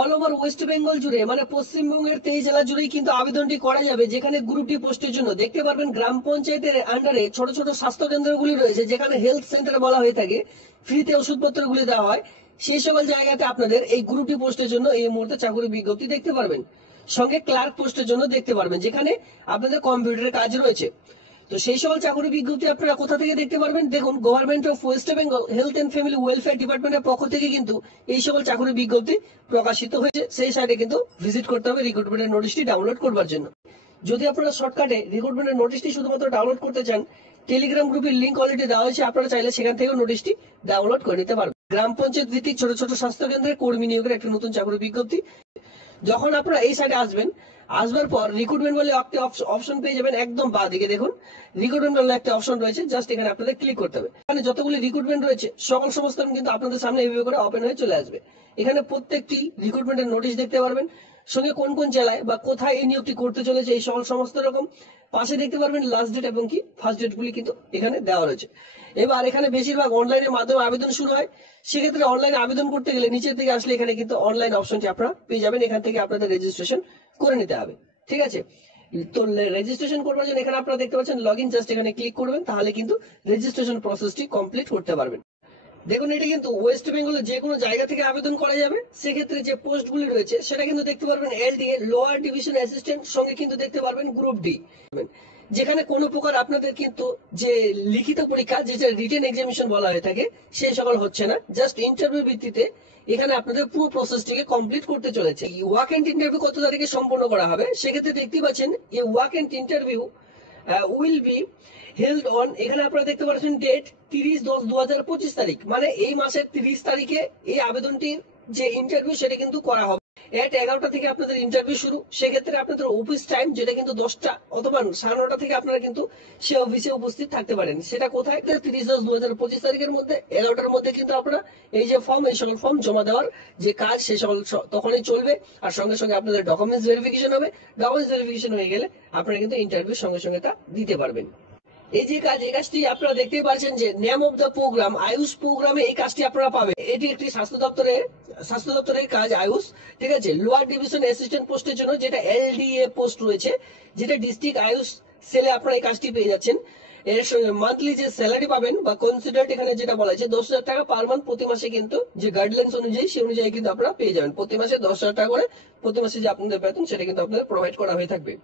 All over West Bengal জুড়ে মানে পশ্চিমবঙ্গের 23 জেলা জুড়েই কিন্তু আবেদনটি করা যাবে, যেখানে গ্রুপ ডি পোস্টের জন্য দেখতে পারবেন গ্রাম পঞ্চায়েতের আন্ডারে ছোট ছোট স্বাস্থ্য কেন্দ্রগুলি রয়েছে, যেখানে হেলথ সেন্টার বলা হয়ে থাকে, ফ্রিতে ওষুধপত্রগুলি দেওয়া হয়। সেই সকল জায়গাতে আপনাদের এই গ্রুপ ডি পোস্টের জন্য এই মুহূর্তে চাকরি বিজ্ঞপ্তি দেখতে পারবেন। সঙ্গে ক্লার্ক পোস্টের জন্য দেখতে পারবেন, যেখানে আপনাদের কম্পিউটারের কাজ রয়েছে। তো সেই সকল চাকরি বিজ্ঞপ্তি আপনারা কোথা থেকে দেখতে পারবেন? দেখুন, government of West Bengal health and family welfare ডিপার্টমেন্টের পক্ষ থেকে কিন্তু এই সকল চাকরি বিজ্ঞপ্তি প্রকাশিত হয়েছে। সেই সাইটে কিন্তু ভিজিট করতে হবে রিক্রুটমেন্টের নোটিশটি ডাউনলোড করবার জন্য। যদি আপনারা শর্টকাটে রিক্রুটমেন্টের নোটিশটি শুধুমাত্র ডাউনলোড করতে চান, টেলিগ্রাম গ্রুপের লিঙ্ক অলরেডি দেওয়া হয়েছে, আপনারা চাইলে সেখান থেকে নোটিশটি ডাউনলোড করে নিতে পারবেন। গ্রাম পঞ্চায়েত ভিত্তিক ছোট ছোট স্বাস্থ্য কেন্দ্রে কর্মী নিয়োগের একটা নতুন চাকরি বিজ্ঞপ্তি। যখন আপনারা এই সাইডে আসবার পর রিক্রুটমেন্ট বলে একটি অপশন পেয়ে যাবেন। একদম বাঁ দিকে দেখুন রিক্রুটমেন্ট বলে একটা অপশন রয়েছে, জাস্ট এখানে আপনাদের ক্লিক করতে হবে। এখানে যতগুলি রিক্রুটমেন্ট রয়েছে সকল সমস্ত কিন্তু আপনাদের সামনে এইভাবে করে ওপেন হয়ে চলে আসবে। এখানে প্রত্যেকটি রিক্রুটমেন্টের নোটিশ দেখতে পারবেন, সঙ্গে কোন কোন জেলায় বা কোথায় এই নিয়োগটি করতে চলেছে এই সকল সমস্ত রকম। পাশে দেখতে পারবেন লাস্ট ডেট এবং কি ফার্স্ট ডেট গুলি কিন্তু এখানে দেওয়া রয়েছে। এবার এখানে বেশিরভাগ অনলাইনের মাধ্যমে আবেদন শুরু হয়। সেক্ষেত্রে অনলাইনে আবেদন করতে গেলে নিচের দিকে আসলে এখানে কিন্তু অনলাইন অপশনটি আপনারা পেয়ে যাবেন। এখান থেকে আপনাদের রেজিস্ট্রেশন করে নিতে হবে, ঠিক আছে? তো রেজিস্ট্রেশন করবার জন্য এখানে আপনারা দেখতে পাচ্ছেন লগ ইন, জাস্ট এখানে ক্লিক করবেন, তাহলে কিন্তু রেজিস্ট্রেশন প্রসেসটি কমপ্লিট করতে পারবেন। দেখুন, এটা কিন্তু ওয়েস্ট বেঙ্গলের যে কোনো জায়গা থেকে আবেদন করা যাবে। সেক্ষেত্রে যে পোস্টগুলি রয়েছে সেটা কিন্তু দেখতে পারবেন এলডিএ লোয়ার ডিভিশন অ্যাসিস্ট্যান্ট, সঙ্গে কিন্তু দেখতে পারবেন গ্রুপ ডি, যেখানে কোনো প্রকার আপনাদের কিন্তু যে লিখিত পরীক্ষা, যেটা রিটেন এক্সামিনেশন বলা হয়ে থাকে, সেই সকল হচ্ছে না। জাস্ট ইন্টারভিউ ভিত্তিতে এখানে আপনাদের পুরো প্রসেসটিকে কমপ্লিট করতে চলেছে। ওয়াক এন্ড ইন্টারভিউ কত তারিখে সম্পন্ন করা হবে? সেক্ষেত্রে দেখতে পাচ্ছেন এই walk and interview will be held on, এখানে আপনারা দেখতে পাচ্ছেন ডেট 30/10/2025 তারিখ, মানে এই মাসের 30 তারিখে এই আবেদনটির যে ইন্টারভিউ সেটা কিন্তু করা হবে। 11টা থেকে আপনাদের ইন্টারভিউ শুরু। সেক্ষেত্রে আপনাদের অফিস টাইম যেটা কিন্তু 10টা অথবা 9:30 থেকে আপনারা কিন্তু সে অফিসে উপস্থিত থাকতে পারেন। সেটা কোথায়? 30/10/2025 তারিখের মধ্যে 11টার মধ্যে কিন্তু আপনারা এই যে ফর্ম, এই সকল ফর্ম জমা দেওয়ার যে কাজ সে সকল তখনই চলবে। আর সঙ্গে সঙ্গে আপনাদের ডকুমেন্টস ভেরিফিকেশন হবে। ডকুমেন্টস ভেরিফিকেশন হয়ে গেলে আপনারা কিন্তু ইন্টারভিউ সঙ্গে সঙ্গে তা দিতে পারবেন। এই যে কাজ, এই কাজটি আপনারা দেখতেই পাচ্ছেন যে name of the program, AYUSH প্রোগ্রামে এই কাজটি আপনারা পাবেন। এটি একটি স্বাস্থ্য দপ্তরের কাজ আয়ুষ, ঠিক আছে? লোয়ার ডিভিশন অ্যাসিস্ট্যান্ট পোস্টের জন্য যেটা এলডিএ পোস্ট রয়েছে, যেটা ডিস্ট্রিক্ট আয়ুষ সেলে আপনারা এই কাজটি পেয়ে যাচ্ছেন। এর মান্থলি যে স্যালারি পাবেন বা কনসিডার্ড, এখানে যেটা বলা হয়েছে 10,000 টাকা পার মান্থ প্রতি মাসে, কিন্তু যে গাইডলাইন্স অনুযায়ী সেই অনুযায়ী কিন্তু আপনারা পেয়ে যাবেন। প্রতি মাসে 10,000 টাকা করে প্রতি মাসে যে আপনাদের বেতন সেটা কিন্তু আপনাদের প্রোভাইড করা হয়ে থাকবে।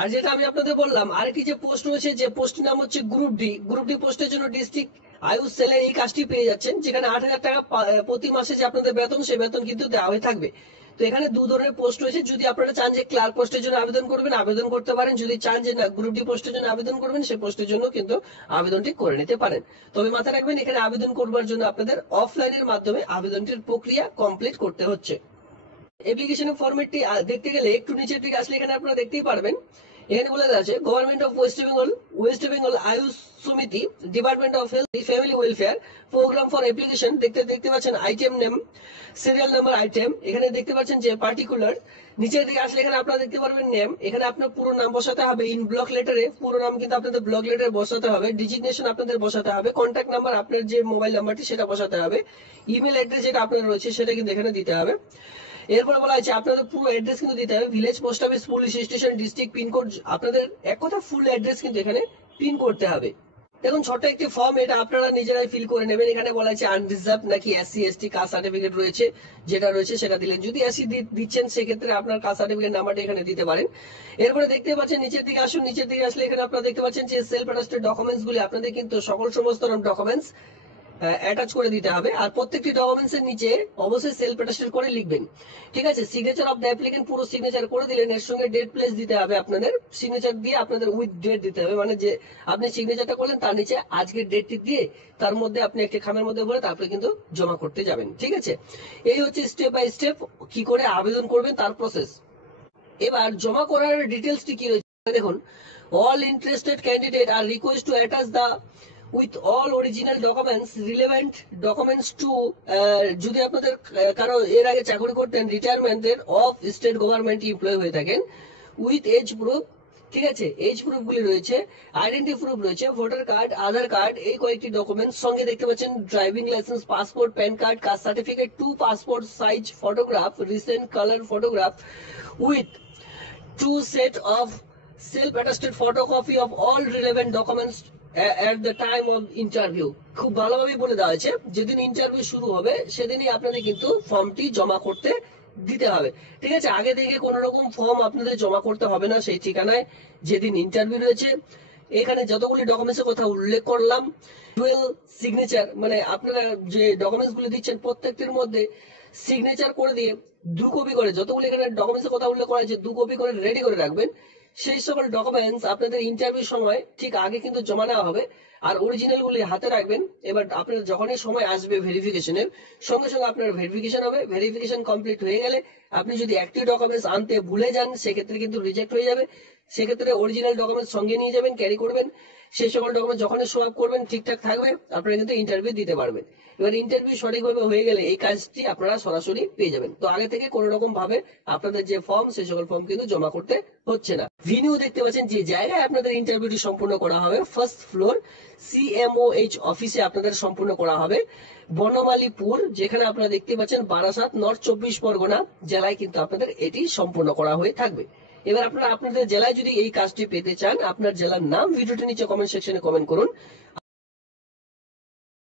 আর যেটা আমি আপনাদের বললাম, আরেকটি যে পোস্ট রয়েছে, যে পোস্টের নাম হচ্ছে গ্রুপ ডি। গ্রুপ ডি পোস্টের জন্য ডিস্ট্রিক্ট আয়ুষ সেলে এই কাজটি পেয়ে যাচ্ছেন, যেখানে 8,000 টাকা প্রতি মাসে যে আপনাদের বেতন, সেই বেতন কিন্তু দেওয়া হয়ে থাকবে। তো এখানে দু ধরনের পোস্ট রয়েছে। যদি আপনারা চান যে ক্লার্ক পোস্টের জন্য আবেদন করবেন, আবেদন করতে পারেন। যদি চান যে না গ্রুপ ডি পোস্টের জন্য আবেদন করবেন, সেই পোস্টের জন্য কিন্তু আবেদনটি করে নিতে পারেন। তবে মাথায় রাখবেন, এখানে আবেদন করবার জন্য আপনাদের অফলাইনের মাধ্যমে আবেদনটির প্রক্রিয়া কমপ্লিট করতে হচ্ছে। অ্যাপ্লিকেশনের ফরম্যাটটি দেখতে গেলে একটু নিচের দিকে আসলে এখানে আপনারা দেখতেই পারবেন, এখানে বলে আছে government of West Bengal Ayush সমিতি, department of health family welfare, programme for application. দেখতে পাচ্ছেন item name, serial number item, এখানে দেখতে পাচ্ছেন যে পার্টিকুলার। নিচের দিকে আসলে এখানে আপনারা দেখতে পারবেন নেম, এখানে আপনার পুরো নাম বসাতে হবে। ইন ব্লক লেটারে পুরো নাম কিন্তু আপনাদের ব্লক লেটারে বসাতে হবে। ডিজিগনেশন আপনাদের বসাতে হবে। কন্ট্যাক্ট নাম্বার, আপনার যে মোবাইল নাম্বারটি সেটা বসাতে হবে। ইমেল অ্যাড্রেস যেটা আপনার রয়েছে সেটা কিন্তু এখানে দিতে হবে। এরপরে বলা হয়েছে আপনাদের পুরো অ্যাড্রেস কিন্তু দিতে হবে। Village, post office, police station, district, pincode, আপনাদের এক কথা ফুল অ্যাড্রেস কিন্তু এখানে পিন করতে হবে। দেখুন, ছোট একটি ফর্ম, এটা আপনারা নিজেরাই ফিল করে নেবেন। এখানে বলা হয়েছে আনরিজার্ভ নাকি এসসি এসটি কাস্ট সার্টিফিকেট রয়েছে, যেটা রয়েছে সেটা দিলেন। যদি এসসি দিচ্ছেন সেক্ষেত্রে আপনার কাস্ট সার্টিফিকেট নাম্বারটা এখানে দিতে পারেন। এরপরে দেখতে পাচ্ছেন নিচের দিকে আসুন, নিচের দিকে আসলে এখানে আপনারা দেখতে পাচ্ছেন যে সেলফ অ্যাটাস্টেড ডকুমেন্টস গুলি আপনাদের কিন্তু সকল সমস্ত ডকুমেন্টস অ্যাটাচ করে দিতে হবে। আর প্রত্যেকটি ডকুমেন্টস এর নিচে অবশ্যই সেলফ অ্যাটাস্টেড করে লিখবেন, ঠিক আছে? সিগনেচার অফ দ্য অ্যাপ্লিকেন্ট পুরো সিগনেচার করে দিলেন। এর সঙ্গে ডেট প্লেস দিতে হবে। আপনাদের সিগনেচার দিয়ে আপনাদের উইথ ডেট দিতে হবে, মানে যে আপনি সিগনেচারটা করলেন তার নিচে আজকের ডেটটি দিয়ে তার মধ্যে আপনি একটি খামের মধ্যে ভরে তারপরে কিন্তু জমা করতে যাবেন, ঠিক আছে? এই হচ্ছে স্টেপ বাই স্টেপ কি করে আবেদন করবেন তার প্রসেস। এবার জমা করার ডিটেলসটি কি রয়েছে দেখুন। All interested candidate are request to attach the with all original documents relevant documents to যদি আপনাদের কারো এর আগে চাকরি করতেন রিটায়ারমেন্টের অফ স্টেট গভর্নমেন্ট এমপ্লয়ি হয়ে থাকেন, উইথ এজ প্রুফ ঠিক আছে, এজ প্রুফ গুলি রয়েছে, আইডেন্টি প্রুফ রয়েছে, ভোটার কার্ড, আধার কার্ড, এই কয়েকটি ডকুমেন্টস সঙ্গে দেখতে পাচ্ছেন driving licence, passport, PAN card, caste certificate, 2 passport size photograph, recent colour photograph with 2 set of self-attested photocopy of all relevant documents at the time of interview। খুব ভালোভাবে বলে দেওয়া হয়েছে, যেদিন ইন্টারভিউ শুরু হবে সেদিনই আপনাদের কিন্তু ফর্মটি জমা করতে দিতে হবে। ঠিক আছে, আগে থেকে কোন রকম ফর্ম আপনাদের জমা করতে হবে না সেই ঠিকানায় যেদিন ইন্টারভিউ রয়েছে। এখানে যতগুলি ডকুমেন্টসের কথা উল্লেখ করলাম, ডুয়েল সিগনেচার মানে আপনারা যে ডকুমেন্টস গুলি দিচ্ছেন প্রত্যেকটির মধ্যে সিগনেচার করে দিয়ে 2 কপি করে, যতগুলো এখানে ডকুমেন্টসের কথা উল্লেখ করা হয়েছে 2 কপি করে রেডি করে রাখবেন। সেই সকল ডকুমেন্টস আপনাদের ইন্টারভিউ সময় ঠিক আগে কিন্তু জমা নেওয়া হবে, আর অরিজিনাল গুলি হাতে রাখবেন। এবার আপনার যখনই সময় আসবে ভেরিফিকেশনের, সঙ্গে সঙ্গে আপনার ভেরিফিকেশন হবে। ভেরিফিকেশন কমপ্লিট হয়ে গেলে আপনি যদি একটি ডকুমেন্টস আনতে ভুলে যান সেক্ষেত্রে কিন্তু রিজেক্ট হয়ে যাবে। সেক্ষেত্রে অরিজিনাল ডকুমেন্টস সঙ্গে নিয়ে যাবেন, ক্যারি করবেন। সেই সকল ডকুমেন্ট যখনই শো আপ করবেন ঠিকঠাক থাকবে, আপনারা কিন্তু ইন্টারভিউ দিতে পারবেন। এবার ইন্টারভিউ সঠিকভাবে হয়ে গেলে এই কাজটি আপনারা সরাসরি পেয়ে যাবেন। তো আগে থেকে কোন রকম ভাবে আপনাদের যে ফর্ম সেই সকল ফর্ম কিন্তু জমা করতে হচ্ছে না। ভিনিউ দেখতে পাচ্ছেন যে জায়গায় আপনাদের ইন্টারভিউটি সম্পূর্ণ করা হবে, ফার্স্ট ফ্লোর CMOH অফিসে আপনাদের সম্পূর্ণ করা হবে, বনমালীপুর, যেখানে আপনারা দেখতে পাচ্ছেন বারাসাত, নর্থ 24 পরগনা জেলায় কিন্তু আপনাদের এটি সম্পূর্ণ করা হয়ে থাকবে। এবার আপনারা আপনাদের জেলায় যদি এই কাজটি পেতে চান, আপনার জেলার নাম ভিডিওটির নিচে কমেন্ট সেকশনে কমেন্ট করুন।